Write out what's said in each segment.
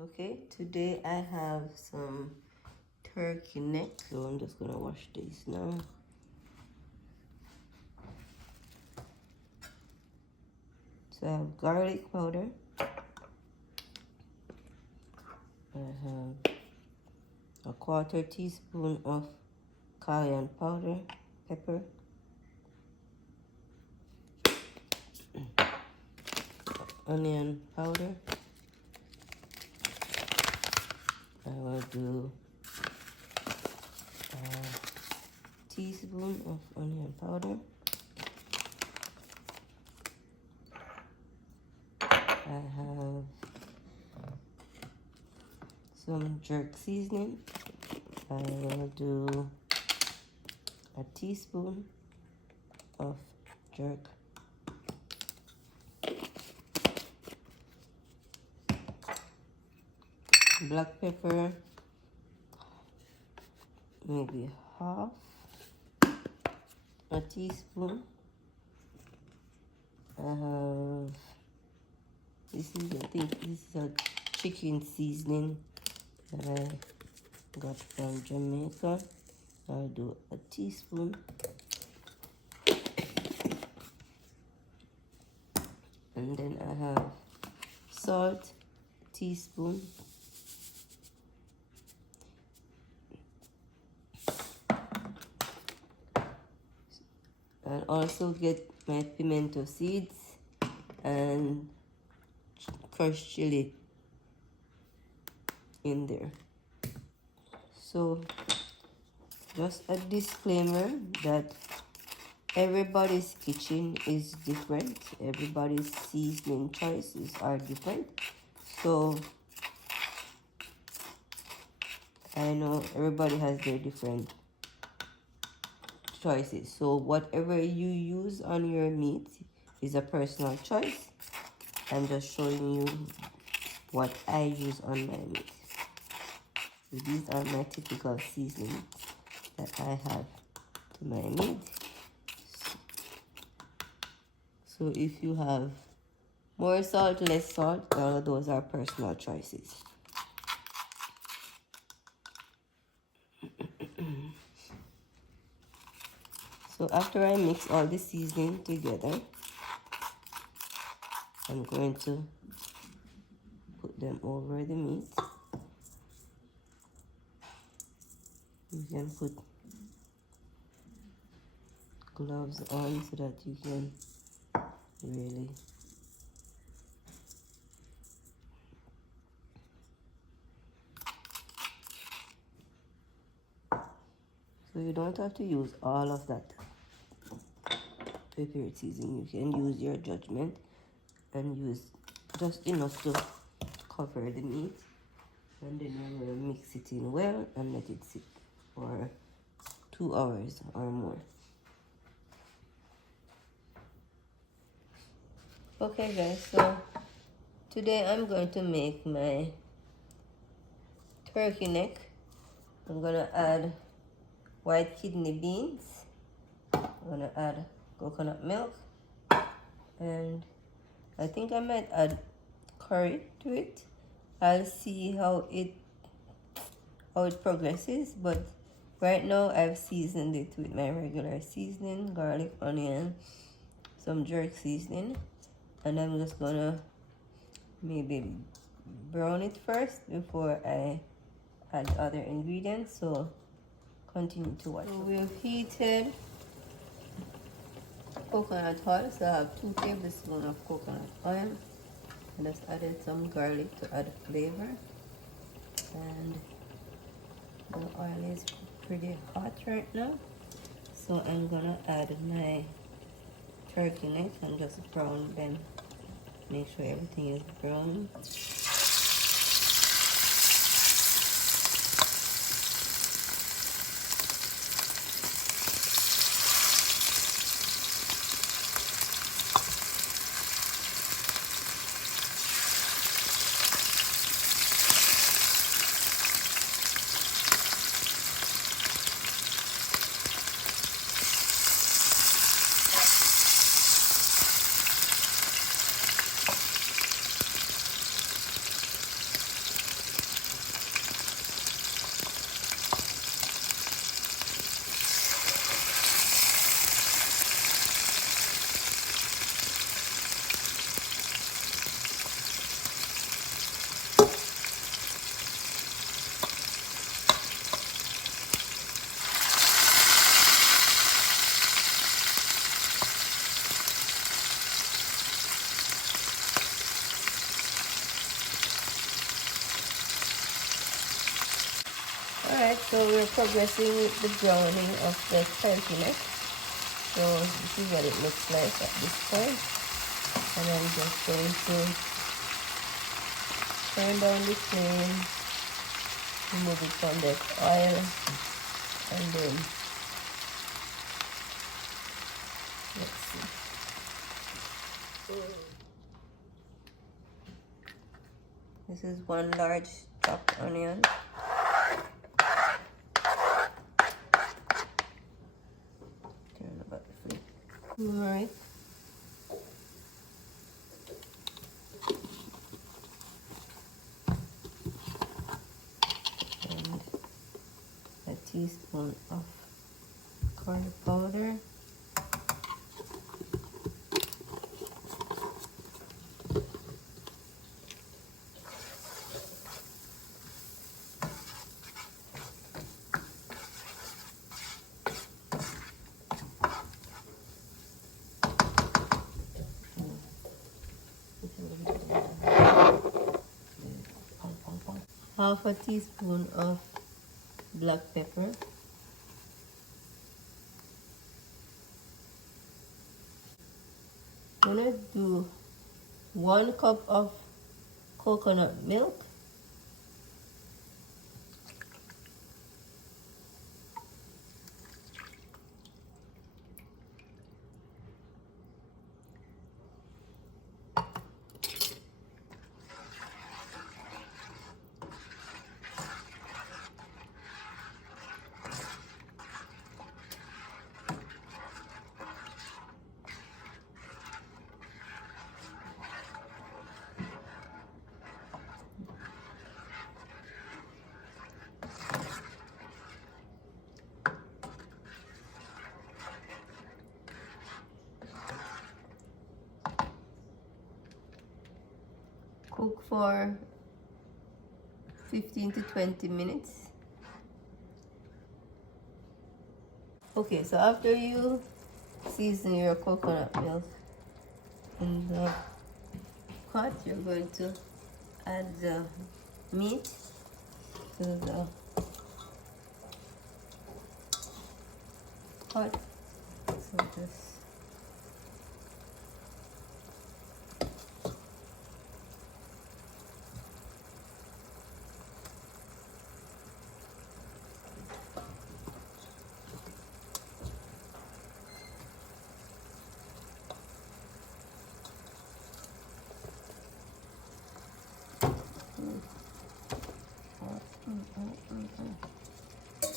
Okay, today I have some turkey neck, so I'm just gonna wash this now. So I have garlic powder. I have a 1/4 teaspoon of cayenne powder, pepper. Onion powder. I will do a teaspoon of onion powder. I have some jerk seasoning. I will do a teaspoon of jerk. Black pepper, maybe half a teaspoon. I have, I think this is a chicken seasoning that I got from Jamaica. I'll do a teaspoon. And then I have salt, teaspoon. And also get my pimento seeds and crushed chili in there. So just a disclaimer that everybody's kitchen is different. Everybody's seasoning choices are different. So I know everybody has their different choices. So whatever you use on your meat is a personal choice. I'm just showing you what I use on my meat. So these are my typical seasonings that I have to my meat. So if you have more salt, less salt, all of those are personal choices. So after I mix all the seasoning together, I'm going to put them over the meat. You can put gloves on so that you can really so you don't have to use all of that pepper seasoning. You can use your judgment and use just enough to cover the meat, and then you will mix it in well and let it sit for 2 hours or more. Okay guys, so today I'm going to make my turkey neck. I'm gonna add white kidney beans. I'm gonna add coconut milk, and I think I might add curry to it. I'll see how it progresses, but right now I've seasoned it with my regular seasoning, garlic, onion, some jerk seasoning, and I'm just gonna maybe brown it first before I add other ingredients. So continue to watch. So we've heated coconut oil, so I have 2 tablespoons of coconut oil. I just added some garlic to add flavor, and the oil is pretty hot right now, so I'm gonna add my turkey neck and just brown them. Make sure everything is brown. so we're progressing with the browning of the turkey neck. So this is what it looks like at this point. And I'm just going to turn down the flame, remove it from the oil, and then let's see. This is one large chopped onion. Turn about the flame. All right. And a teaspoon of curry powder. Half a teaspoon of black pepper. I'm gonna do 1 cup of coconut milk. Cook for 15 to 20 minutes. Okay, so after you season your coconut milk in the pot, you're going to add the meat to the pot. So just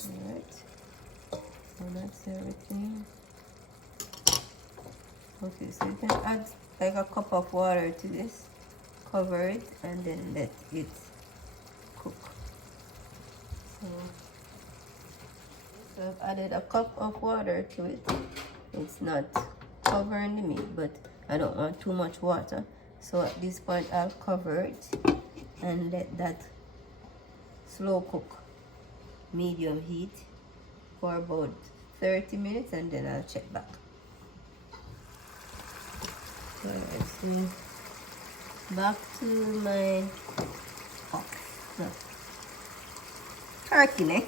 Alright, so that's everything. Okay, so you can add like a cup of water to this, cover it, and then let it cook. So I've added a cup of water to it. It's not covering the meat, but I don't want too much water. So at this point I'll cover it and let that slow cook, medium heat, for about 30 minutes, and then I'll check back. Alright, so back to my turkey neck.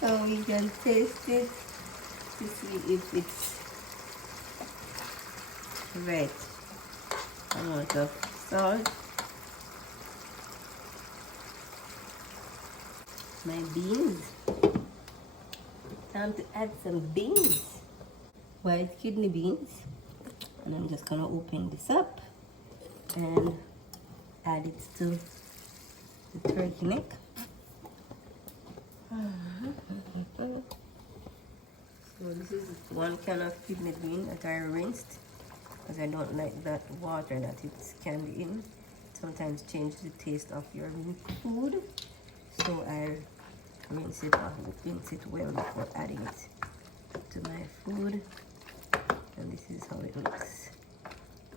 So we can taste it to see if it's right amount of salt. My beans. Time to add some beans. White kidney beans. And I'm just gonna open this up and add it to the turkey neck. So this is 1 can of kidney bean that I rinsed, because I don't like that water that it can be in. Sometimes change the taste of your food. So I rinse it well before adding it to my food. And this is how it looks.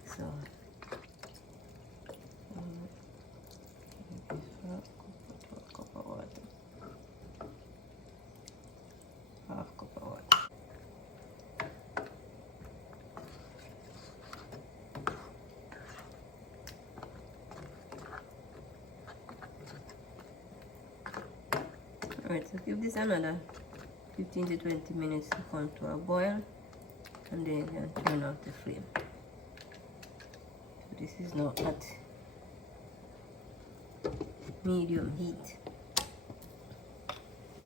So half cup of water. Alright, so give this another 15 to 20 minutes to come to a boil, and then you can turn off the flame. So this is now at medium heat.